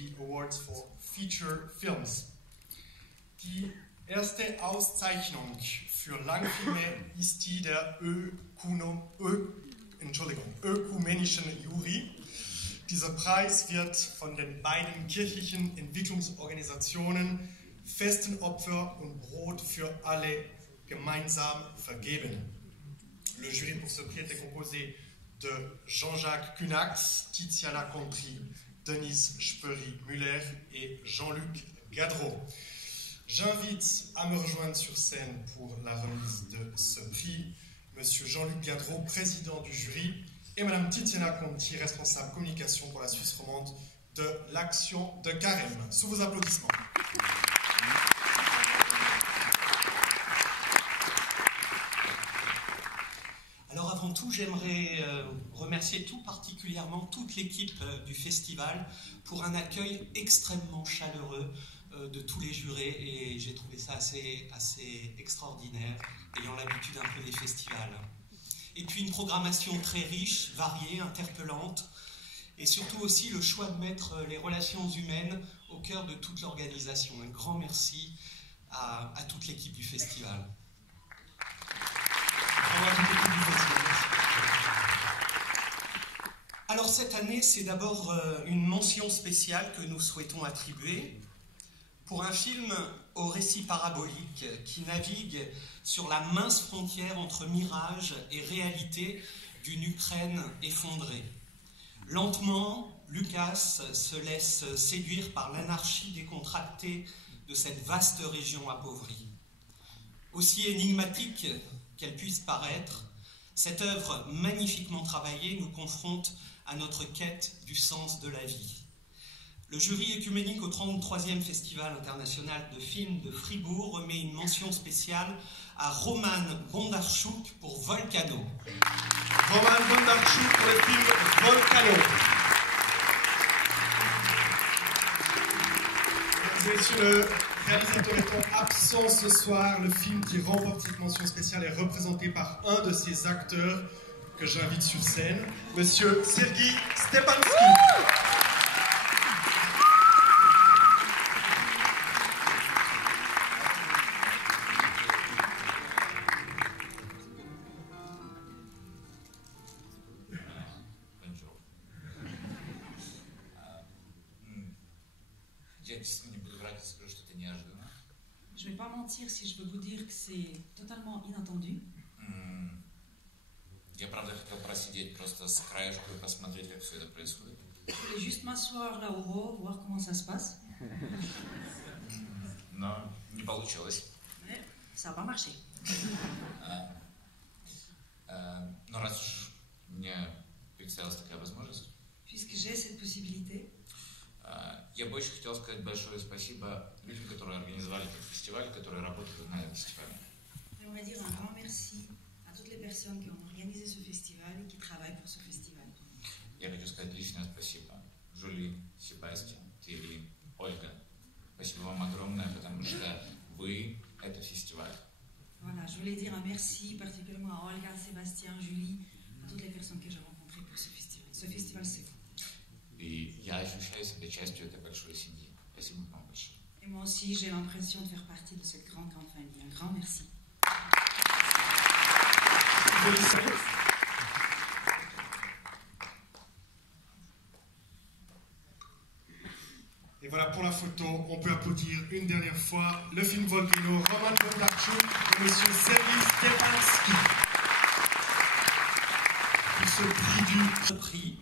die Awards for Feature Films. Die erste Auszeichnung für Langfilme ist die der ökumenischen Jury. Dieser Preis wird von den beiden kirchlichen Entwicklungsorganisationen Festen Opfer und Brot für alle gemeinsam vergeben. Le jury pour ce prix était composé de Jean-Jacques Cunax, Tiziana Contri, Denise Speury-Muller et Jean-Luc Gadreau. J'invite à me rejoindre sur scène pour la remise de ce prix Monsieur Jean-Luc Gadreau, président du jury, et Madame Tiziana Conti, responsable communication pour la Suisse romande de l'Action de Carême. Sous vos applaudissements. Alors avant tout, j'aimerais remercier tout particulièrement toute l'équipe du festival pour un accueil extrêmement chaleureux de tous les jurés, et j'ai trouvé ça assez extraordinaire, ayant l'habitude un peu des festivals. Et puis une programmation très riche, variée, interpellante, et surtout aussi le choix de mettre les relations humaines au cœur de toute l'organisation. Un grand merci à toute l'équipe du festival. Alors cette année, c'est d'abord une mention spéciale que nous souhaitons attribuer pour un film au récit parabolique qui navigue sur la mince frontière entre mirage et réalité d'une Ukraine effondrée. Lentement, Lucas se laisse séduire par l'anarchie décontractée de cette vaste région appauvrie. Aussi énigmatique qu'elle puisse paraître, cette œuvre magnifiquement travaillée nous confronte à notre quête du sens de la vie. Le jury œcuménique au 33e Festival international de films de Fribourg remet une mention spéciale à Roman Bondarchuk pour Volcano. Roman Bondarchuk pour le film Volcano. Messieurs, le réalisateur étant absent ce soir, le film qui remporte cette mention spéciale est représenté par un de ses acteurs que j'invite sur scène, Monsieur Sergueï Stepansky. Je ne vais pas mentir si je veux vous dire que c'est totalement inattendu. Я правда хотел просидеть просто с краешку и посмотреть, как все это происходит. Je voulais juste m'asseoir là au bord, voir comment ça se passe. Но не получилось. Mais ça n'a pas marché. Но раз уж мне представилась такая возможность, Puisque j'ai cette possibilité, я бы очень хотел сказать большое спасибо людям, которые организовали этот фестиваль, которые работают на этом фестивале. j'aimerais dire un grand merci à toutes les personnes qui ont organisé ce festival et qui travaillent pour ce festival. Я хочу сказать личное спасибо Жюли, Себастьян, Тири, Ольга. Спасибо вам огромное, потому что вы – это фестиваль. Voilà, je voulais dire un merci particulièrement à Olga, Sébastien, Julie, à toutes les personnes que j'ai rencontrées pour ce festival. Ce festival, c'est vous. И я ощущаю себя частью этой большой семьи. Спасибо вам большое. Et moi aussi, j'ai l'impression de faire partie de cette grande famille. Un grand merci. Et voilà, pour la photo, on peut applaudir une dernière fois le film Volcano, Roman Bondarchuk et Monsieur Sergueï Stepansky. Pour ce prix.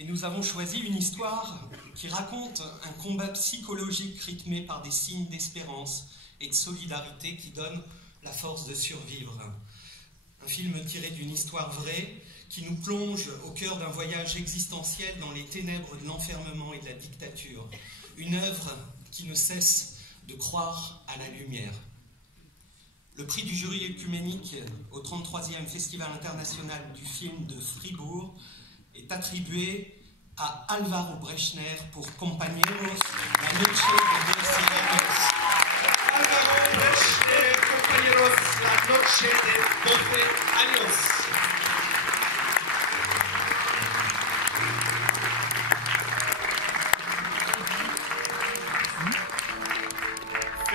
Et nous avons choisi une histoire qui raconte un combat psychologique rythmé par des signes d'espérance et de solidarité qui donnent la force de survivre. Un film tiré d'une histoire vraie qui nous plonge au cœur d'un voyage existentiel dans les ténèbres de l'enfermement et de la dictature. Une œuvre qui ne cesse de croire à la lumière. Le prix du jury œcuménique au 33e Festival international du film de Fribourg est attribué à Alvaro Brechner pour Compañeros, la noche de 12 años. Alvaro Brechner, Compañeros, la noche de 12 años.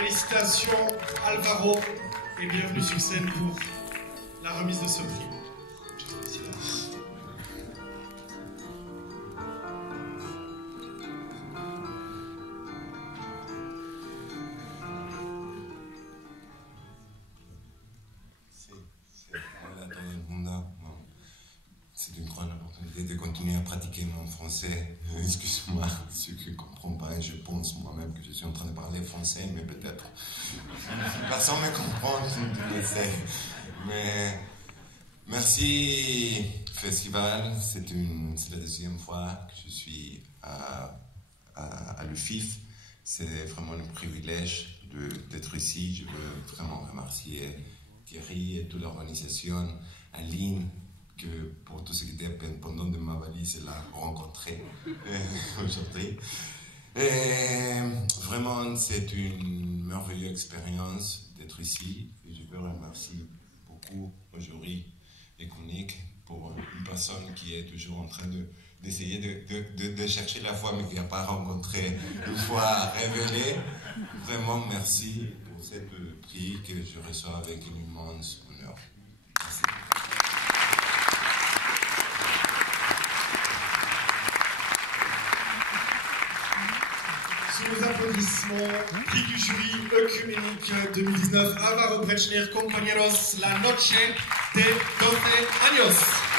Félicitations Alvaro et bienvenue sur scène pour la remise de ce prix. C'est une grande opportunité de continuer à pratiquer mon français. Excuse-moi, ceux qui ne comprennent pas, je pense moi-même que je suis en train de parler français, mais peut-être personne ne me comprend, je le sais. Mais merci Festival, c'est la deuxième fois que je suis à l'UFIF. C'est vraiment un privilège d'être ici. Je veux vraiment remercier Thierry et toute l'organisation, Aline, que pour tout ce qui était pendant de ma valise, elle a rencontré aujourd'hui. Et vraiment, c'est une merveilleuse expérience d'être ici. Et je veux remercier beaucoup aujourd'hui Econic pour une personne qui est toujours en train d'essayer de chercher la foi, mais qui n'a pas rencontré une foi révélée. Vraiment, merci pour ce prix que je reçois avec un immense honneur. Merci. Sous les applaudissements, prix du jury œcuménique 2019, Álvaro Brechner, compañeros, la noche de 12 años.